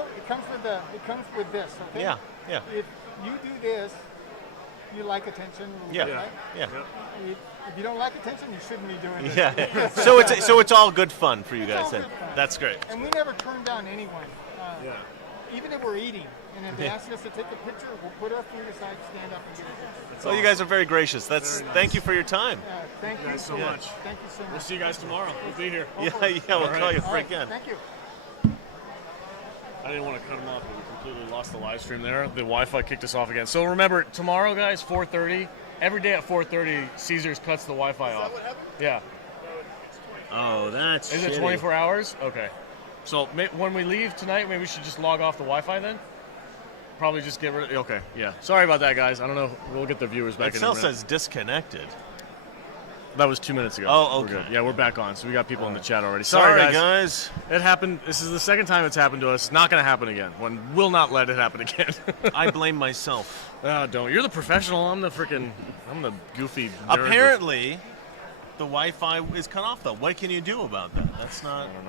it comes with this. Okay. Yeah. Yeah. If you do this, you like attention. Yeah. Right? Yeah. If you don't like attention, you shouldn't be doing this. Yeah. so it's all good fun for you It's guys. all Then. good fun. That's great. And we never turn down anyone. Even if we're eating, and if they ask us to take a picture, we'll put our food aside, stand up, and get a picture. Well, you guys are very gracious. Thank you for your time. Thank you so much. Thank you so much. We'll see you guys tomorrow. We'll be here. Yeah, we'll call you All right, freaking. thank you. I didn't want to cut them off, but we completely lost the live stream there. The Wi-Fi kicked us off again. So remember, tomorrow, guys, 4:30. Every day at 4:30, Caesars cuts the Wi-Fi off. Yeah. Oh, that's Is it 24 hours? Okay. So when we leave tonight, maybe we should just log off the Wi-Fi then? Probably just get rid of it. Okay, yeah. Sorry about that, guys. I don't know. We'll get the viewers back It in still a minute. says disconnected. That was 2 minutes ago. Oh, We're okay. good. Yeah, we're back on. So we got people in the chat already. Sorry, Sorry, guys. It happened. This is the second time it's happened to us. Not going to happen again. One will not let it happen again. I blame myself. Don't. You're the professional. I'm the goofy nerd. Apparently, the Wi-Fi is cut off, though. What can you do about that? That's not... I don't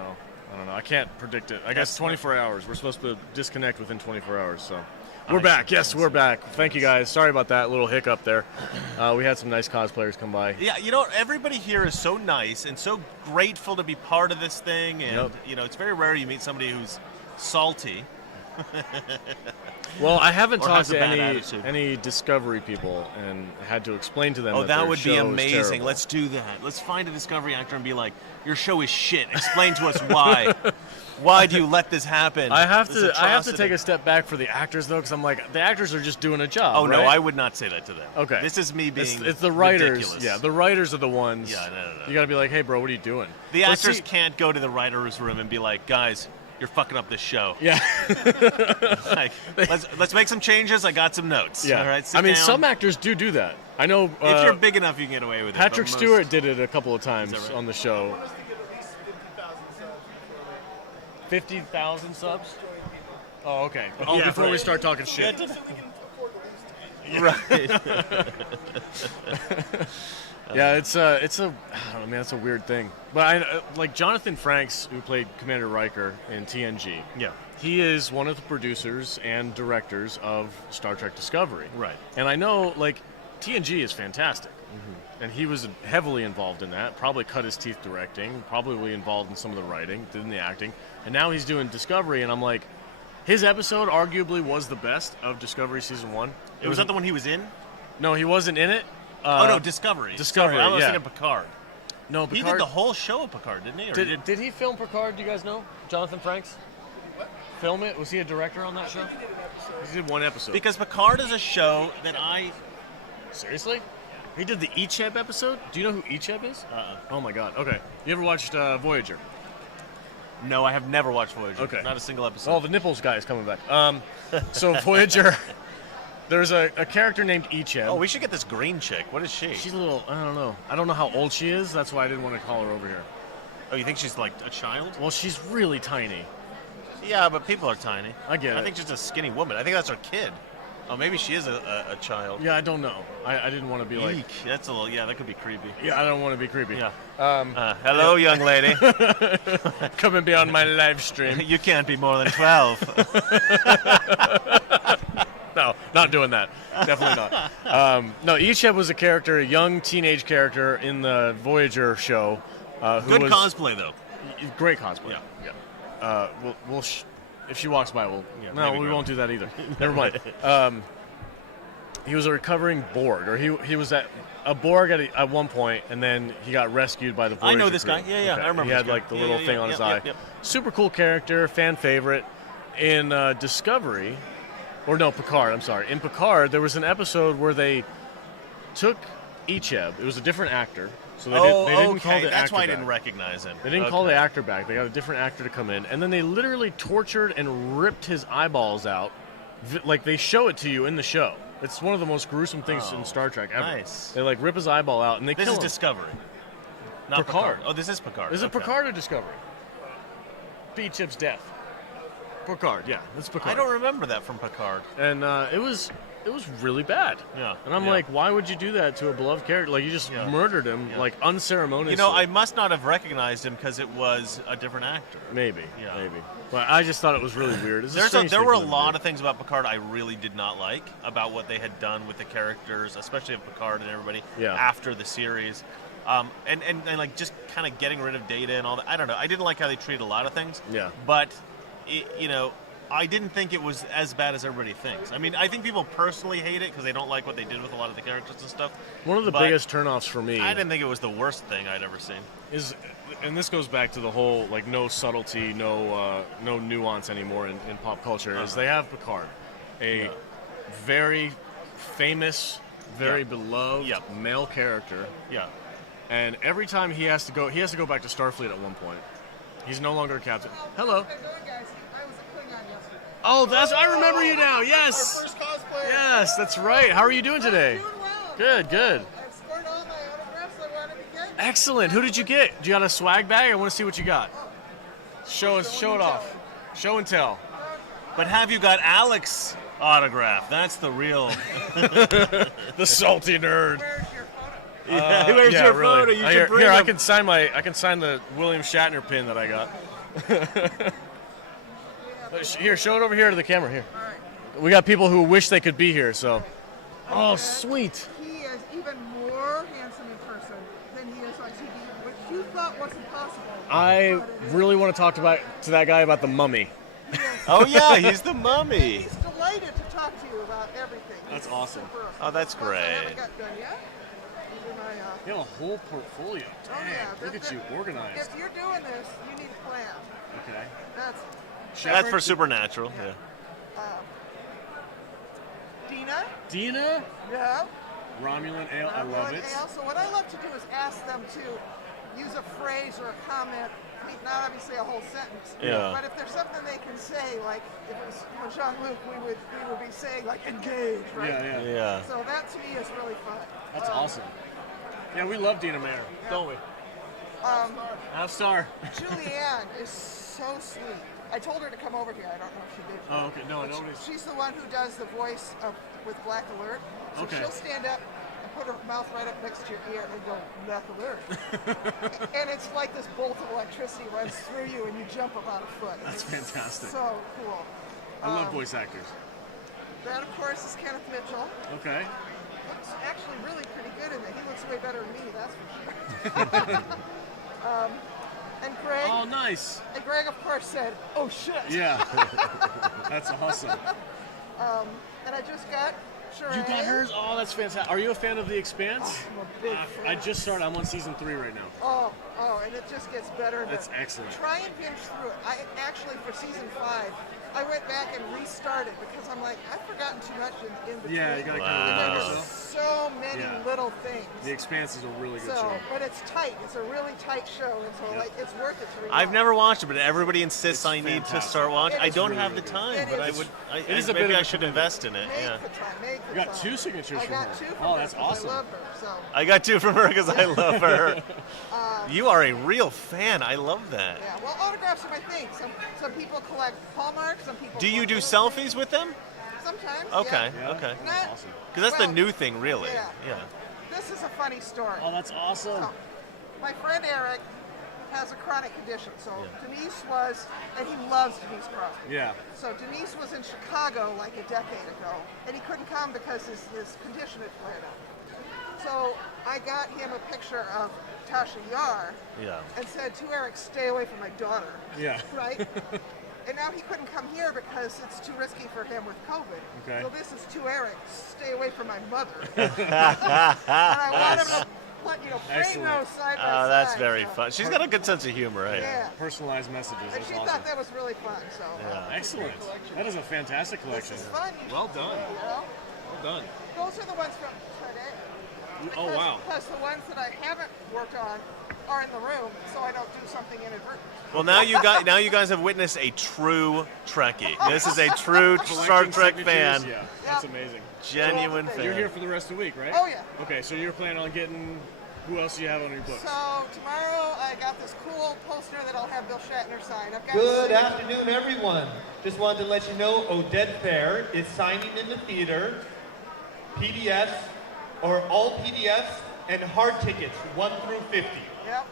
know. I can't predict it. I guess 24 hours. We're supposed to disconnect within 24 hours, so... We're back. Yes, we're back. Thank you, guys. Sorry about that little hiccup there. We had some nice cosplayers come by. Yeah, everybody here is so nice and so grateful to be part of this thing. And, it's very rare you meet somebody who's salty. Well, I haven't Or talked has a to bad attitude. any Discovery people and had to explain to them Oh, that that would be their show is amazing. terrible. Let's do that. Let's find a Discovery actor and be like, your show is shit. Explain to us why. Why do you let this happen? I have This to atrocity. take a step back for the actors, though, because I'm like, the actors are just doing a job. Oh, no, right? I would not say that to them. Okay. This is me being It's the writers. ridiculous. Yeah, the writers are the ones. Yeah, no. You got to be like, hey, bro, what are you doing? The Let's actors see- can't go to the writer's room and be like, guys, you're fucking up this show. Yeah. Like, let's make some changes. I got some notes. Yeah. All right, sit I mean, down. some actors do that. I know. If you're big enough, you can get away with Patrick it. but Stewart most- did it a couple of times right? on the show. 50,000 subs? Oh, okay. Oh, Yeah, before we right. start talking shit. Right. Yeah, it's a, I don't know, man, it's a weird thing. But like Jonathan Frakes, who played Commander Riker in TNG. Yeah. He is one of the producers and directors of Star Trek Discovery. Right. And I know, like, TNG is fantastic. And he was heavily involved in that, probably cut his teeth directing, probably involved in some of the writing, did the acting. And now he's doing Discovery, and I'm like, his episode arguably was the best of Discovery Season 1. Was that the one he was in? No, he wasn't in it. Oh, no, Discovery. Discovery, Sorry, I was yeah. thinking Picard. No, He Picard. did the whole show of Picard, didn't he? Or Did he film Picard? Do you guys know? Jonathan Frakes? Film it? Was he a director on that show? He did one episode. Because Picard is a show that I... Seriously? He did the Icheb episode? Do you know who Icheb is? Oh my god. Okay. You ever watched Voyager? No, I have never watched Voyager. Okay. Not a single episode. Oh, the nipples guy is coming back. So Voyager, there's a character named Icheb. Oh, we should get this green chick. What is she? She's a little, I don't know. I don't know how old she is. That's why I didn't want to call her over here. Oh, you think she's like a child? Well, she's really tiny. Yeah, but people are tiny. I get it. I think she's a skinny woman. I think that's her kid. Oh, maybe she is a child. Yeah, I don't know. I didn't want to be like... Eek. That's a little... Yeah, that could be creepy. Yeah, I don't want to be creepy. Yeah. Hello, young lady. Come and be on my live stream. You can't be more than 12. No, not doing that. Definitely not. No, Icheb was a character, a young teenage character in the Voyager show. Who Good was cosplay, though. Great cosplay. Yeah. We'll if she walks by, we'll... Yeah, no, maybe we grab won't do that either. Never mind. He was a recovering Borg, or he was a Borg at one point, and then he got rescued by the Voyager I know this crew. guy. Yeah, I remember He this had guy. like the Yeah, little yeah, thing yeah, on his yep, eye. yep, yep. Super cool character, fan favorite. In Discovery, or no, Picard, I'm sorry. In Picard, there was an episode where they took Icheb. It was a different actor. So they didn't call the That's actor why I back. didn't recognize him. They didn't call the actor back. They got a different actor to come in. And then they literally tortured and ripped his eyeballs out. Like, they show it to you in the show. It's one of the most gruesome things in Star Trek ever. Nice. They, like, rip his eyeball out, and they This kill is him. Discovery. Not Picard. Oh, this is Picard. Is it Okay. Picard or Discovery? Icheb's death. Picard, yeah. It's Picard. I don't remember that from Picard. And it was it was really bad. Yeah. And I'm like, why would you do that to a beloved character? Like, you just murdered him, like, unceremoniously. You know, I must not have recognized him because it was a different actor. Maybe. But I just thought it was really weird. There were a lot of things about Picard I really did not like about what they had done with the characters, especially of Picard and everybody after the series. And like just kind of getting rid of Data and all that. I don't know. I didn't like how they treated a lot of things. Yeah. But, I didn't think it was as bad as everybody thinks. I mean, I think people personally hate it because they don't like what they did with a lot of the characters and stuff. One of the biggest turnoffs for me. I didn't think it was the worst thing I'd ever seen. And this goes back to the whole, like, no subtlety, no nuance anymore in pop culture, is they have Picard, a very famous, very beloved male character. Yeah. And every time he has to go back to Starfleet at one point. He's no longer a captain. Hello. Oh, I remember you now. Yes. Our first cosplay. Yes, that's right. How are you doing today? Doing well. Good, good. I've scored all my autographs I wanted to get. Excellent. Who did you get? You got a swag bag? I want to see what you got. Show it off. Show and tell. But have you got Alex's autograph? That's the real. The salty nerd. Where's your photo? Where's your photo? You should bring here, him. I can sign the William Shatner pin that I got. Here, show it over here to the camera. Here. We got people who wish they could be here, so. Oh, sweet. He is even more handsome in person than he is on TV, which you thought wasn't possible. I really want to talk to that guy about the mummy. Oh yeah, he's the mummy. He's delighted to talk to you about everything. That's awesome. Oh, that's I great. haven't got done yet. These are my, You have a whole portfolio. Dang, look at you, organized. If you're doing this, you need a plan. Okay. That's That's for Supernatural. Yeah. Dina. Yeah. Romulan ale, I love it. So what I love to do is ask them to use a phrase or a comment, not obviously a whole sentence, but if there's something they can say, like if it was Jean-Luc, we would be saying like engage, right? Yeah. So that to me is really fun. That's awesome. Yeah, we love Dina Mayer, don't we? Half star. Julianne is so sweet. I told her to come over here. I don't know if she did. Oh, okay. No, nobody's. She's the one who does the voice with Black Alert. So she'll stand up and put her mouth right up next to your ear and go, Black Alert. And it's like this bolt of electricity runs through you and you jump about a foot. That's fantastic. So cool. I love voice actors. That, of course, is Kenneth Mitchell. Okay. Looks actually really pretty good in it. He looks way better than me, that's for sure. And Greg. Oh, nice. And Greg, of course, said, "Oh shit." Yeah. That's awesome. And I just got Sheree. You got hers? Oh, that's fantastic. Are you a fan of The Expanse? I'm a big fan. I just started. I'm on season 3 right now. Oh, and it just gets better and That's better. excellent. Try and binge through it. I actually, for season 5, I went back and restarted because I'm like, I've forgotten too much in between. Yeah, you got to Wow. kind of And remember there's stuff. so many little things. The Expanse is a really good So, show. but it's tight. It's a really tight show, and so like it's worth it to rewatch. I've never watched it, but everybody insists It's I need to fantastic. start watching. It I is don't really have the good. time, It but I is. would. It is a bit Maybe of I a should commitment. invest in it. Make Yeah. the time. Make the You got time. 2 signatures I from got her. 2 from Oh, her that's 'cause awesome. I love her. So. I got 2 from her because I love her. You are a real fan. I love that. Yeah, well, autographs are my thing. Some people collect Hallmark, some people. Do you collect do little things. selfies with them? Sometimes. Okay. Yeah. Okay. That's Not- awesome. Because that's the Well, new thing, really. yeah. Yeah. This is a funny story. Oh, that's awesome. So, my friend Eric has a chronic condition. So Denise was, and he loves Denise Crosby. Yeah. So Denise was in Chicago like a decade ago, and he couldn't come because his condition had flared up. So I got him a picture of Tasha Yar Yeah. and said to Eric, stay away from my daughter. Yeah. Right? And now he couldn't come here because it's too risky for him with COVID. Okay. So this is to Eric, stay away from my mother. And I want him to frame Excellent. those side by Oh, that's side, very so- fun. She's got a good sense of humor, right? Yeah. Personalized messages. And That's she awesome. thought that was really fun. So Excellent. That is a fantastic this collection. is fun. Well done. You know? Well done. Those are the ones from today. Oh, wow. Because the ones that I haven't worked on are in the room, so I don't do something inadvertent. Well, now you guys have witnessed a true Trekkie. This is a true Star Collecting Trek signatures, fan. Yeah, that's amazing. Genuine fan. You're here for the rest of the week, right? Oh, yeah. Okay, so you're planning on getting. Who else do you have on your books? So tomorrow I got this cool poster that I'll have Bill Shatner sign. I've got Good afternoon, everyone. Just wanted to let you know Odette Fair is signing in the theater. PDFs, or all PDFs and hard tickets, 1 through 50. Yep.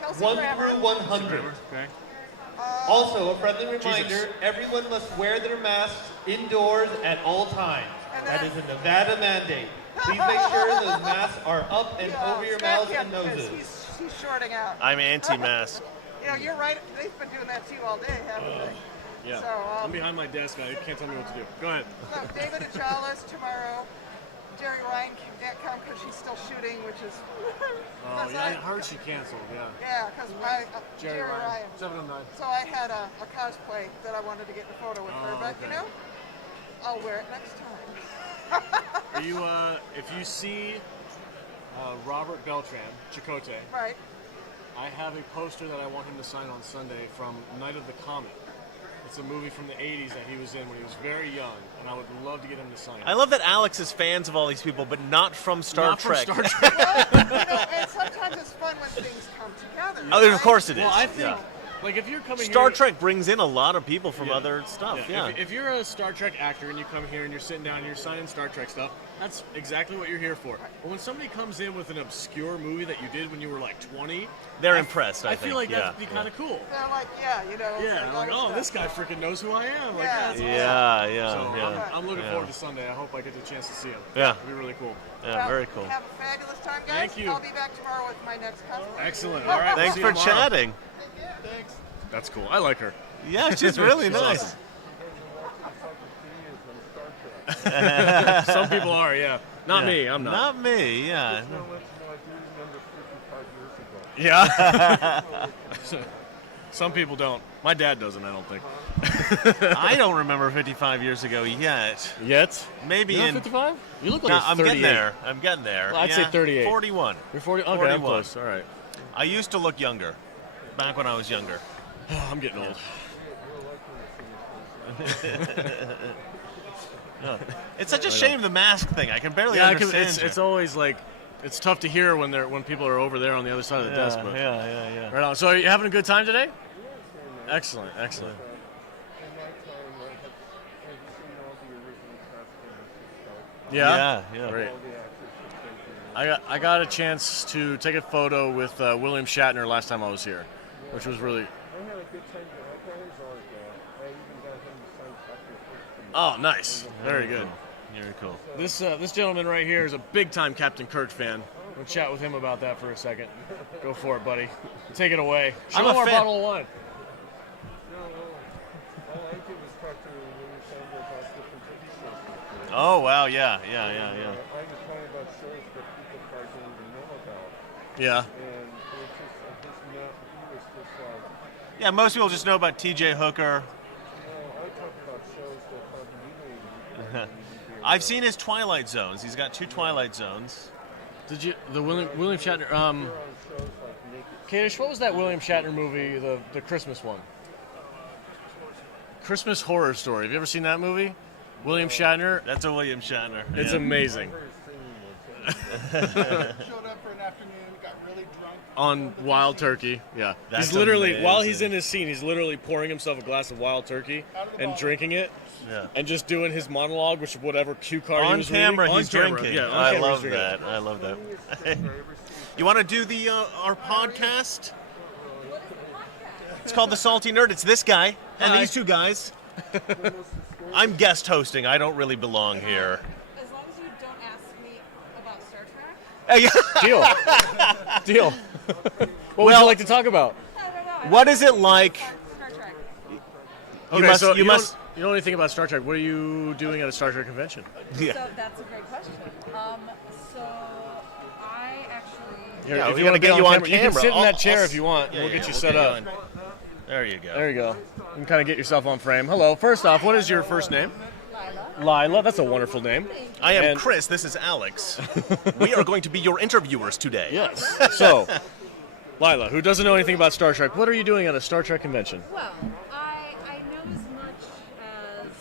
Kelsey 1 Grammer. through 100. Okay. Also, a friendly reminder, everyone must wear their masks indoors at all times. That is a Nevada mandate. Please make sure those masks are up and over your mouths and noses. He's shorting out. I'm anti-mask. You know, you're right. They've been doing that to you all day, haven't they? Yeah. So, I'm behind my desk. I can't tell me what to do. Go ahead. So David Achala's tomorrow. Jerry Ryan can't come because she's still shooting, which is. Oh, yeah, I heard she canceled, yeah. Yeah, because Jerry Ryan. 709. So I had a cosplay that I wanted to get in a photo with her, but okay. you know, I'll wear it next time. Are you, if you see Robert Beltran, Chicote, Right. I have a poster that I want him to sign on Sunday from Night of the Comet. It's a movie from the 80s that he was in when he was very young, and I would love to get him to sign it. I love that Alex is fans of all these people, but not from Star Trek. From Star Trek. Well, you know, and sometimes it's fun when things come together. Oh, right? of course it is. Well, I think, yeah. like, if you're coming Star here, Trek brings in a lot of people from Yeah. other stuff. Yeah. If you're a Star Trek actor and you come here and you're sitting down and you're signing Star Trek stuff, that's exactly what you're here for. But when somebody comes in with an obscure movie that you did when you were like 20, They're impressed. I I think. feel like yeah. that'd be kind of cool. They're like, yeah, you know. Yeah, I'm like, all oh, this this guy freaking knows who I am. Like, Yeah. that's awesome. Yeah. So Yeah. I'm looking Yeah. forward to Sunday. I hope I get the chance to see him. Yeah. It'll be really cool. Yeah. Well, Very cool. Have a fabulous time, guys. Thank you. I'll be back tomorrow with my next cosplay. Excellent. All right. Thanks see for you tomorrow. chatting. Thanks. That's cool. I like her. Yeah, she's really She's nice. awesome. Some people are, yeah. Not Yeah. me. I'm not. Not me. Yeah. Yeah. Some people don't. My dad doesn't, I don't think. I don't remember 55 years ago yet. Yet? Maybe You're in. 55? You look like No, you're I'm 38. getting there. I'm getting there. Well, I'd say 38. 41. You're 40? Okay, 41. I'm close. All right. I used to look younger. Back when I was younger. I'm getting old. It's such a shame the mask thing. I can barely Yeah, understand. it's always like, it's tough to hear when people are over there on the other side of the desk. But yeah. right on. So are you having a good time today? Excellent. Yeah. Great. I got a chance to take a photo with William Shatner last time I was here, which was really. I had a good time. I got his autograph. I even got him to sign Captain Kirk. Oh, nice. Very good. Very cool. This gentleman right here is a big-time Captain Kirk fan. We'll chat with him about that for a second. Go for it, buddy. Take it away. Show I'm him a our fan. bottle of wine. No, all I did was talk to William Shatner about different TV shows. Oh wow, yeah. I was talking about shows that people probably don't even know about. Yeah. And it's just, he was just like, Yeah, most people just know about T.J. Hooker. no, I talk about shows that probably you don't even I've seen his Twilight Zones. He's got 2 Twilight Zones. Did you the William Shatner? Kadish, what was that William Shatner movie? The Christmas one. Christmas Horror Story. Have you ever seen that movie? William Shatner. That's a William Shatner. It's yeah. amazing. Showed up for an afternoon, got really drunk. On Wild Turkey, yeah. That's He's literally, amazing. while he's in his scene, he's literally pouring himself a glass of Wild Turkey and drinking it, Yeah. and just doing his monologue, which whatever cue card he On was camera, reading. he's on camera. drinking. Yeah, on I camera, love he's drinking. that. I love that. You want to do the our podcast? It's called The Salty Nerd. It's this guy and Hi. these 2 guys. I'm guest hosting. I don't really belong here. As long as you don't ask me about Star Trek. Deal. What would you like to talk about? I don't know. I What don't is it like? Star Trek. You must. You know anything about Star Trek? What are you doing at a Star Trek convention? Yeah. So that's a great question. So I actually. Here, Yeah, if we you gotta want to get you on you can camera. sit in that I'll- chair I'll if you want. yeah, We'll yeah, get you we'll set get you up. on. There you go. There you go. You can kind of get yourself on frame. Hello. First off, what is your first name? Lila. Lila. That's a wonderful name. I am And- Chris. This is Alex. We are going to be your interviewers today. Yes. So, Lila, who doesn't know anything about Star Trek, what are you doing at a Star Trek convention? Well, I know as much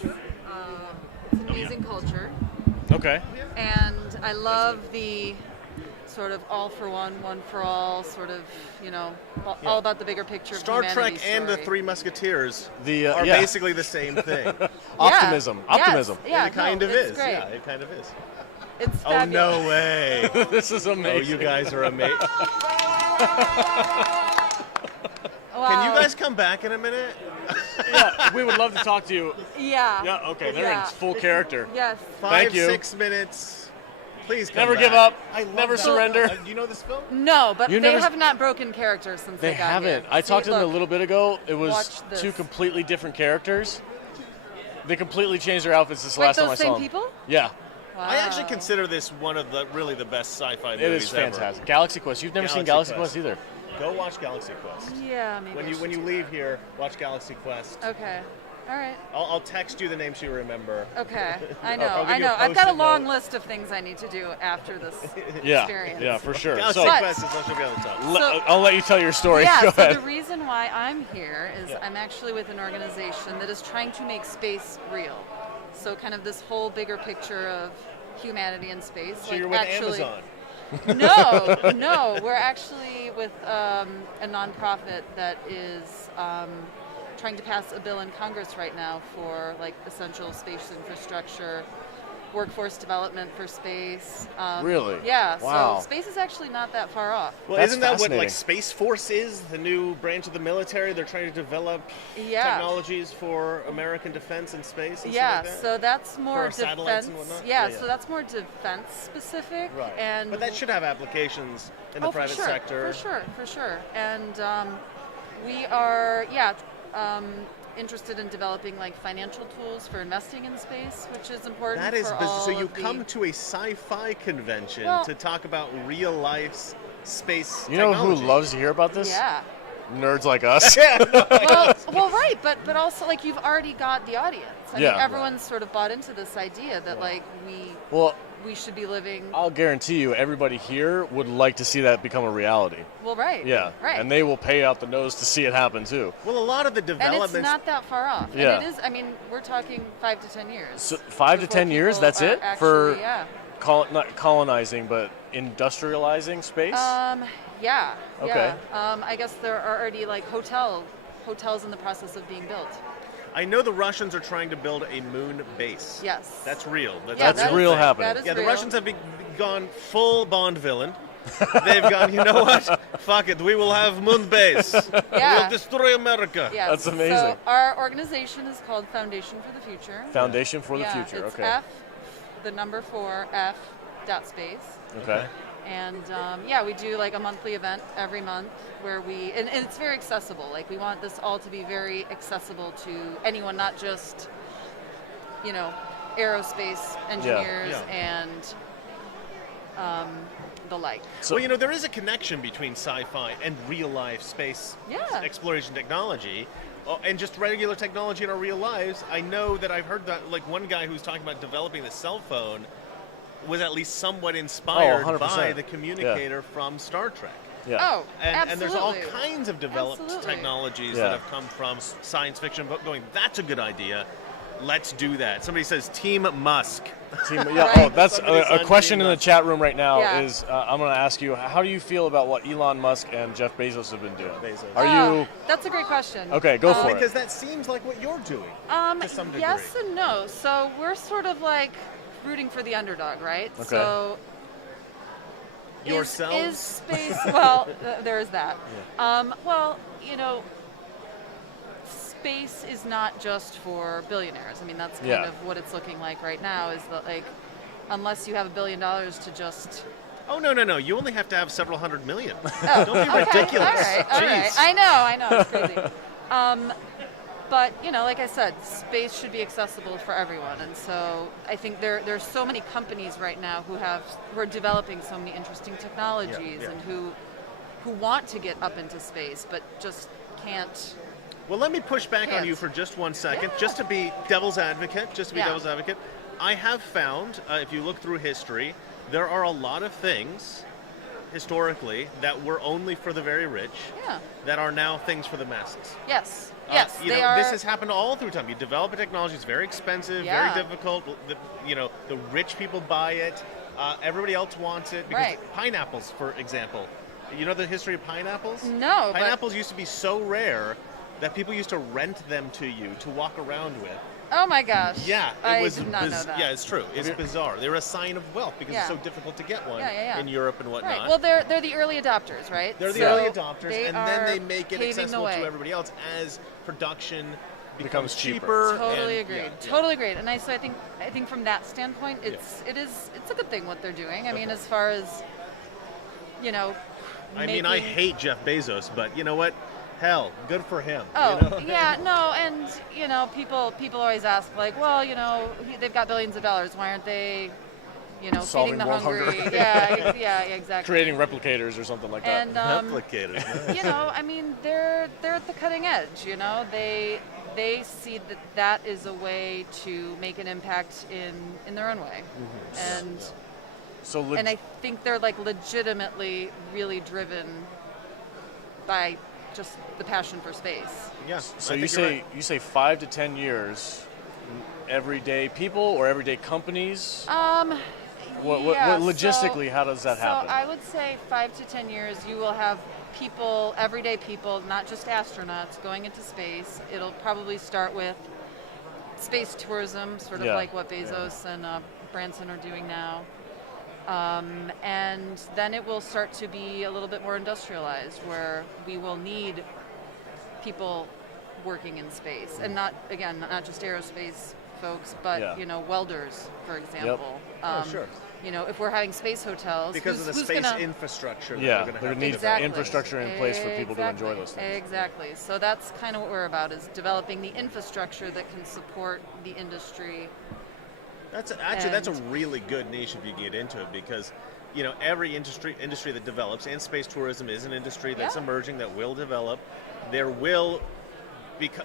as it's amazing culture, Okay. and I love the sort of all for one for all, sort of, all about the bigger picture of Star Trek humanity and the story. Three Musketeers are basically the same thing. Optimism. Yes. Yeah, it kind of it's is. great. Yeah, it kind of is. It's Oh, fabulous. no way. This is amazing. Oh, you guys are amazing. Wow. Can you guys come back in a minute? Yeah, we would love to talk to you. Yeah. Yeah, okay, they're in full character. Yes. Thank you. 6 minutes. Please come Never back. give up. I love Never that. surrender. Do you know this film? No, but You they never- have not broken character since They they got haven't. here. I See, talked to them a look, little bit ago. It was watch this. 2 completely different characters. They completely changed their outfits this Like last time I those saw same them. people? Yeah, I actually Wow. consider this one of the best sci-fi movies it is ever. fantastic. Galaxy Quest. You've never seen Galaxy Galaxy Quest either. Go watch Galaxy Quest. Yeah, maybe. I When you should. leave here, watch Galaxy Quest. Okay. All right. I'll text you the names you remember. Okay. I know. I'll give I you a know. I've got a Post-it long note. list of things I need to do after this Yeah, experience. yeah, for sure. Galaxy So, Quest is also be on the top. So- I'll let you tell your story. Yeah, Go so ahead. the reason why I'm here is I'm actually with an organization that is trying to make space real. So kind of this whole bigger picture of humanity in space. So you're with actually, Amazon. No, we're actually with a nonprofit that is trying to pass a bill in Congress right now for like essential space infrastructure, workforce development for space. Really? Yeah. Wow. So space is actually not that far off. Well, That's isn't that what fascinating. like Space Force is? The new branch of the military. They're trying to develop Yeah. technologies for American defense and space. And Yeah, stuff like that? so that's more For satellites defense. and whatnot? Yeah, Yeah. so that's more defense specific. Right. And But that should have applications in the private for sure, sector. For sure. And we are, interested in developing like financial tools for investing in space, which is important. That is for bizarre. all So you of the- come to a sci-fi convention Well- to talk about real life space You know technology. who loves to hear about this? Yeah. Nerds like us. Well, right, but also like you've already got the audience. I Yeah. mean, everyone's sort of bought into this idea that like Well, we should be living. I'll guarantee you, everybody here would like to see that become a reality. Well, right. Yeah, Right. and they will pay out the nose to see it happen too. Well, a lot of the And developments. it's not that far off. Yeah. And it is, I mean, we're talking 5 to 10 years. So 5 to before 10 years, people that's are it actually, for yeah. not colonizing, but industrializing space. Yeah. Okay. Yeah. I guess there are already like hotels in the process of being built. I know the Russians are trying to build a moon base. Yes. That's real. Yeah, That's real that happening. is Yeah, the real. Russians have gone full Bond villain. They've gone, you know what? Fuck it, we will have moon base. Yeah. We'll destroy America. Yes. That's amazing. So our organization is called Foundation for the Future. Foundation for the Yeah, Future. It's Okay. F, the number 4, F dot space. Okay. And we do like a monthly event every month where and it's very accessible. Like we want this all to be very accessible to anyone, not just, aerospace engineers and the like. So, Well, there is a connection between sci-fi and real-life space exploration technology. And just regular technology in our real lives. I know that I've heard that, like, one guy who's talking about developing the cell phone was at least somewhat inspired 100%. by the communicator from Star Trek. yeah. Oh, And there's all absolutely. kinds of developed Absolutely. technologies Yeah. that have come from science fiction, but going, that's a good idea. Let's do that. Somebody says Team Musk. Yeah. Right. Oh, that's Somebody's a on question Team in the Musk. chat room right now. Yeah. Is I'm going to ask you, how do you feel about what Elon Musk and Jeff Bezos have been doing? Bezos. Are you That's a great question. okay? Go for Because it. that seems like what you're doing. to some degree. Yes and no. So we're sort of like rooting for the underdog, right? Okay. So Yourselves? is space? Well, there is that. Well, space is not just for billionaires. I mean, that's kind Yeah. of what it's looking like right now. Is that like, unless you have $1 billion to just Oh, no. You only have to have several hundred million. Oh, Don't be okay, ridiculous. All right. Jeez. I know, it's crazy. But like I said, space should be accessible for everyone, and so I think there's so many companies right now who are developing so many interesting technologies Yeah. and who want to get up into space but just can't. Well, let me push back on Can't. you for just 1 second, Yeah. just to be devil's advocate. Yeah. I have found, if you look through history, there are a lot of things historically that were only for the very rich Yeah. that are now things for the masses. Yes. Yes. You they know, are. this has happened all through time. You develop a technology; it's very expensive, Yeah. very difficult. The rich people buy it. Everybody else wants it because Right. pineapples, for example. You know the history of pineapples? No, but- Pineapples used to be so rare that people used to rent them to you to walk around with. Oh my gosh. Yeah, I was did not know that. Yeah, it's true. It's bizarre. They're a sign of wealth because it's Yeah. so difficult to get one Yeah. in Europe and whatnot. Right. Well, they're the early adopters, right? They're the So early adopters, they and then are they make it paving the accessible way. to everybody else as production Becomes cheaper. Totally and- agreed. yeah. Totally agreed. And I think from that standpoint, it's a good thing what they're doing. I mean, as far as I mean, I hate Jeff Bezos, but you know what? Hell, good for him. Oh, you know? yeah, no, and people always ask like, well, they've got billions of dollars. Why aren't they, Solving feeding the world hungry? hunger. yeah, exactly. Creating replicators or something like that. And Replicators. I mean, they're at the cutting edge. They see that is a way to make an impact in their own way, and and I think they're like legitimately really driven by just the passion for space. Yes. So you say 5 to 10 years, everyday people or everyday companies? What logistically, how does that happen? So I would say 5 to 10 years, you will have people, everyday people, not just astronauts, going into space. It'll probably start with space tourism, sort of like what Bezos and Branson are doing now. And then it will start to be a little bit more industrialized, where we will need people working in space, and not just aerospace folks, but welders, for example. Sure. If we're having space hotels, Because of the who's space gonna, infrastructure. Yeah, that there needs infrastructure in place for people to enjoy those things. Exactly. So that's kind of what we're about, is developing the infrastructure that can support the industry. That's a really good niche if you get into it, because every industry that develops, and space tourism is an industry that's emerging, that will develop. There will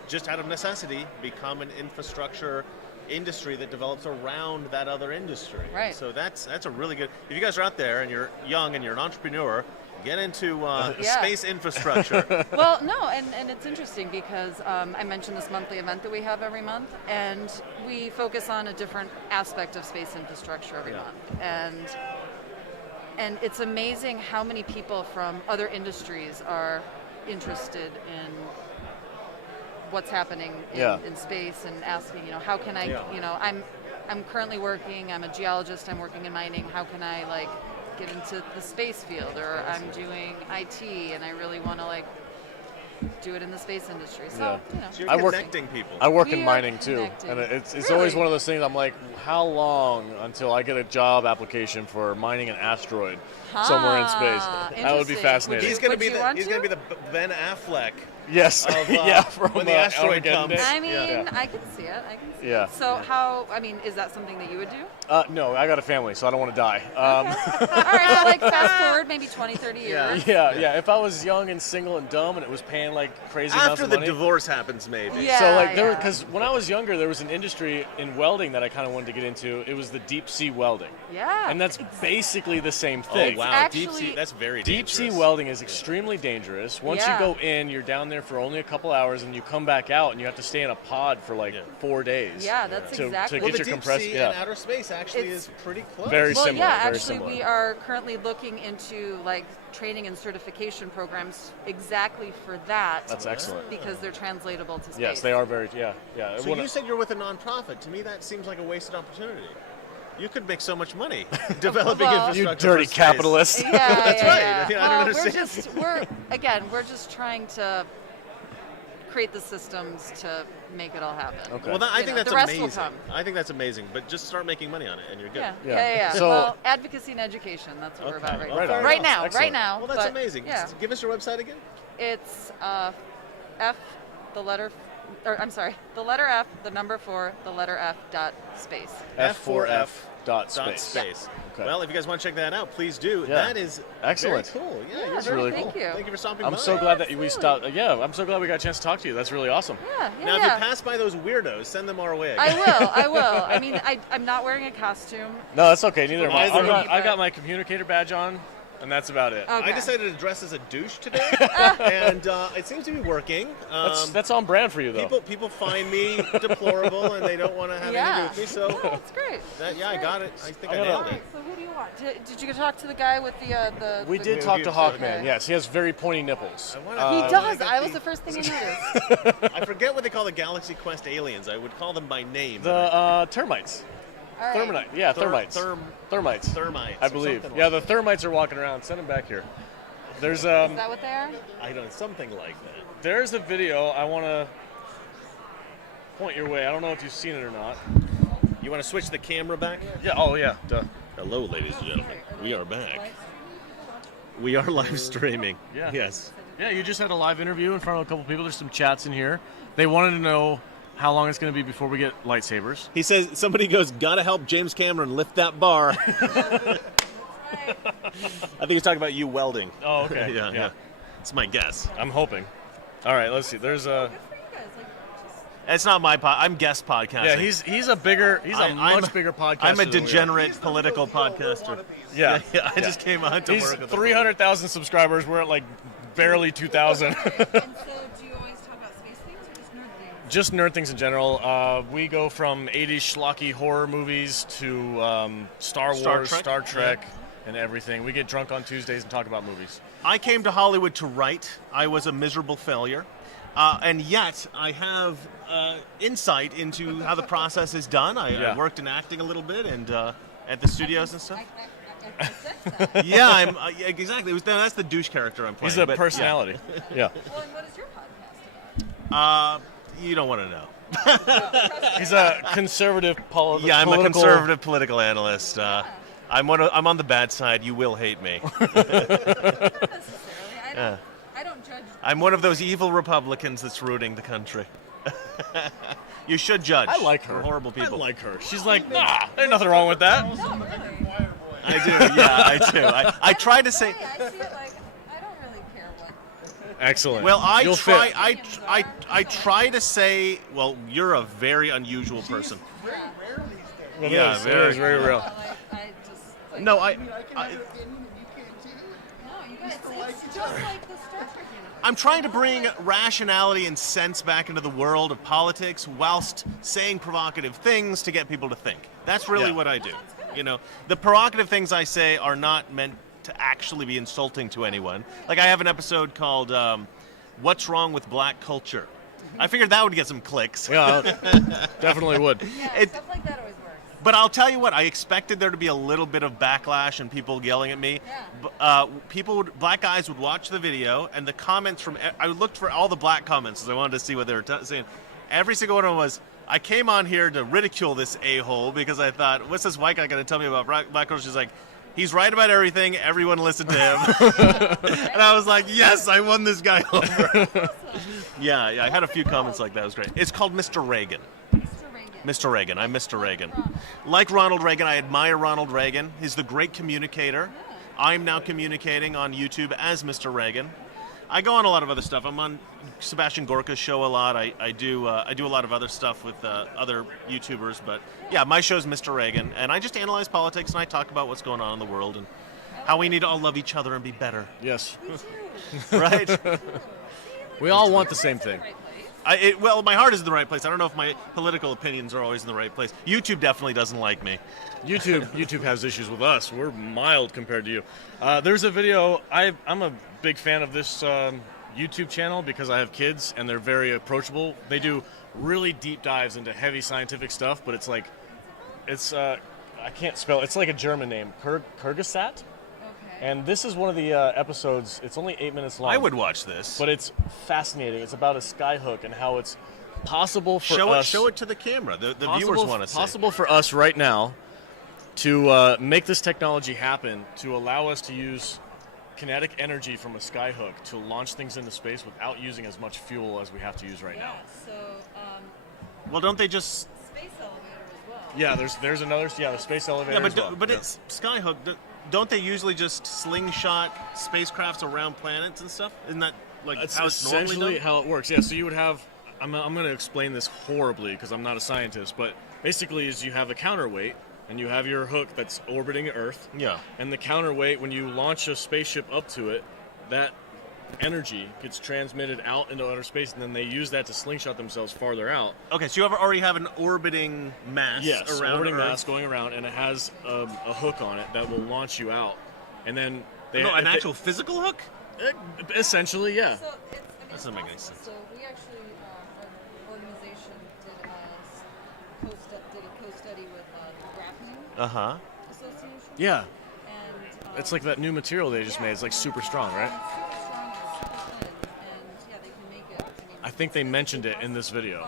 just out of necessity become an infrastructure industry that develops around that other industry. Right. So that's a really good. If you guys are out there and you're young and you're an entrepreneur, get into space infrastructure. Well, no, and it's interesting because I mentioned this monthly event that we have every month, and we focus on a different aspect of space infrastructure every month. And it's amazing how many people from other industries are interested in what's happening in space, and asking, how can I, I'm currently working, I'm a geologist, I'm working in mining, how can I get into the space field, or I'm doing IT and I really want to do it in the space industry. So, So you're connecting people. I work in mining too, connecting. and it's Really? always one of those things. I'm like, how long until I get a job application for mining an asteroid somewhere in space? That would be Interesting. fascinating. He's going to be Would you want he's going to? to be the Ben Affleck. Yes, from when the asteroid Armageddon comes. Day. I mean, I can see it. Yeah. So is that something that you would do? No, I got a family, so I don't want to die. All right, so fast forward maybe 20, 30 years. Yeah. If I was young and single and dumb, and it was paying crazy amounts After of the money. divorce happens, maybe. Yeah. So because when I was younger, there was an industry in welding that I kind of wanted to get into. It was the deep sea welding. Yeah. And that's basically the same thing. Oh wow, actually- deep sea. That's very Deep dangerous. sea welding is extremely dangerous. Once Yeah. you go in, you're down there for only a couple hours, and you come back out, and you have to stay in a pod for 4 days. Yeah, that's to, exactly. To Well, get the your deep compressed. sea Yeah. and outer space actually It's is pretty close. Very Well, similar. yeah, very actually, similar. we are currently looking into training and certification programs exactly for that. That's excellent. Because they're translatable to space. Yes, they are very. Yeah. So When you said you're with a nonprofit. To me, that seems like a wasted opportunity. You could make so much money developing Well- infrastructure. you dirty for space. capitalist. Yeah, That's yeah, right. yeah. I mean, I don't Well, understand. we're just trying to create the systems to make it all happen. Okay. Well, I You think know, that's the rest amazing. will come. I think that's amazing. But just start making money on it, and you're good. Yeah. So- Well, advocacy and education, that's what we're about Okay. right Well, now. fair enough. Right now, Excellent. right now. Well, that's but, amazing. Yeah. Give us your website again. It's the letter F, the number 4, the letter F dot space. F4F dot space. Space. Okay. Well, if you guys want to check that out, please do. Yeah. That is Excellent. Very cool. Yeah, Yeah, you're That's very really cool. thank you. Thank you for stopping I'm by. so glad that we Absolutely. stopped. Yeah, I'm so glad we got a chance to talk to you. That's really awesome. Yeah. Now, if you pass by those weirdos, send them our way. Again. I will. I mean, I'm not wearing a costume. No, that's okay. Neither am I. Neither am I got my communicator badge on. and that's about it. Okay. I decided to dress as a douche today, and it seems to be working. That's on brand for you, though. People find me deplorable, and they don't want to have anything to do with me. So that's great. I got it. I think I nailed it. So who do you want? Did you talk to the guy with the? We did talk to Hawkman. Yes, he has very pointy nipples. He does. I was the first thing I noticed. I forget what they call the Galaxy Quest aliens. I would call them by name. The termites. All right. Thermite. Yeah, thermites. Thermites. I believe. Yeah, the thermites are walking around. Send them back here. There's Is that what they are? I don't know, something like that. There's a video I want to point your way. I don't know if you've seen it or not. You want to switch the camera back? Yeah. Oh yeah. Duh. Hello, ladies and gentlemen. We are back. We are live streaming. Yeah. Yes. Yeah, you just had a live interview in front of a couple people. There's some chats in here. They wanted to know how long it's going to be before we get lightsabers. He says, somebody goes, gotta help James Cameron lift that bar. I think he's talking about you welding. Oh, okay. Yeah. It's my guess. I'm hoping. All right, let's see. There's a... It's not my I'm guest podcasting. Yeah, he's a much bigger podcaster. I'm a than we are. degenerate political podcaster. Yeah. I just came on to He's work with 300,000 subscribers. We're at like barely 2,000. And so do you always talk about space things or just nerd things? Just nerd things in general. We go from 80s schlocky horror movies to Star Wars, Star Trek, and everything. We get drunk on Tuesdays and talk about movies. I came to Hollywood to write. I was a miserable failure. And yet, I have insight into how the process is done. I worked in acting a little bit and at the studios and stuff. I sense that. Yeah, exactly. That's the douche character I'm playing. He's a personality. Yeah. Well, and what is your podcast about? You don't want to know. He's a conservative political... Yeah, I'm a conservative political analyst. I'm on the bad side. You will hate me. Not necessarily. I don't judge. I'm one of those evil Republicans that's ruining the country. You should judge. I like her. They're horrible people. I like her. She's like, nah, there's nothing wrong with that. No, really. I do. Yeah, I do. I try to say. I see it like I don't really care what. Excellent. Well, You'll fit. I try to say. Well, you're a very unusual person. Yeah. Well, Yeah, it is very real. Like, I just. Like, No, I can have an opinion and you can't too. No, you guys. It's just like the Star Trek universe. I'm trying to bring rationality and sense back into the world of politics whilst saying provocative things to get people to think. That's really what I do. You know, the provocative things I say are not meant to actually be insulting to anyone. Like I have an episode called What's Wrong with Black Culture? I figured that would get some clicks. Yeah, definitely would. Yeah, stuff like that always works. But I'll tell you what, I expected there to be a little bit of backlash and people yelling at me. Yeah. Black guys would watch the video, and the comments I looked for all the black comments because I wanted to see what they were saying. Every single one of them was, I came on here to ridicule this a-hole because I thought, what's this white guy going to tell me about black culture? She's like, he's right about everything. Everyone listen to him. And I was like, yes, I won this guy over. Yeah, I had a few comments like that. It was great. It's called Mr. Reagan. Mr. Reagan. I'm Mr. Reagan. Like Ronald Reagan, I admire Ronald Reagan. He's the great communicator. I'm now communicating on YouTube as Mr. Reagan. I go on a lot of other stuff. I'm on Sebastian Gorka's show a lot. I do a lot of other stuff with other YouTubers. But yeah, my show's Mr. Reagan, and I just analyze politics and I talk about what's going on in the world and how we need to all love each other and be better. Yes. Right? We all want the same thing. Well, my heart is in the right place. I don't know if my political opinions are always in the right place. YouTube definitely doesn't like me. YouTube has issues with us. We're mild compared to you. There's a video. I'm a big fan of this YouTube channel because I have kids and they're very approachable. They do really deep dives into heavy scientific stuff, but I can't spell. It's like a German name, Kyrgyzstan. And this is one of the episodes. It's only 8 minutes long. I would watch this. But it's fascinating. It's about a skyhook and how it's possible for us. Show it to the camera. The viewers want to see. Possible for us right now to make this technology happen, to allow us to use kinetic energy from a skyhook to launch things into space without using as much fuel as we have to use right now. So. Well, don't they just... Space elevator as well. Yeah, there's another. Yeah, the space elevator. Yeah, but it's skyhook. Don't they usually just slingshot spacecrafts around planets and stuff? Isn't that like That's how it's normally essentially done? how it works. Yeah, so you would have. I'm going to explain this horribly because I'm not a scientist, but basically is you have a counterweight, and you have your hook that's orbiting Earth. Yeah. And the counterweight, when you launch a spaceship up to it, that energy gets transmitted out into outer space, and then they use that to slingshot themselves farther out. Okay, so you already have an orbiting mass around orbiting Earth. mass going around, and it has a hook on it that will launch you out. And then an actual physical hook? Essentially, yeah. So it's, That doesn't make any sense. So we actually, our organization did a co-study with the Graphene Association. Yeah. And It's like that new material they just made. It's like super strong, right? Super strong, it's super thin, and yeah, they can make it. I think they mentioned it in this video.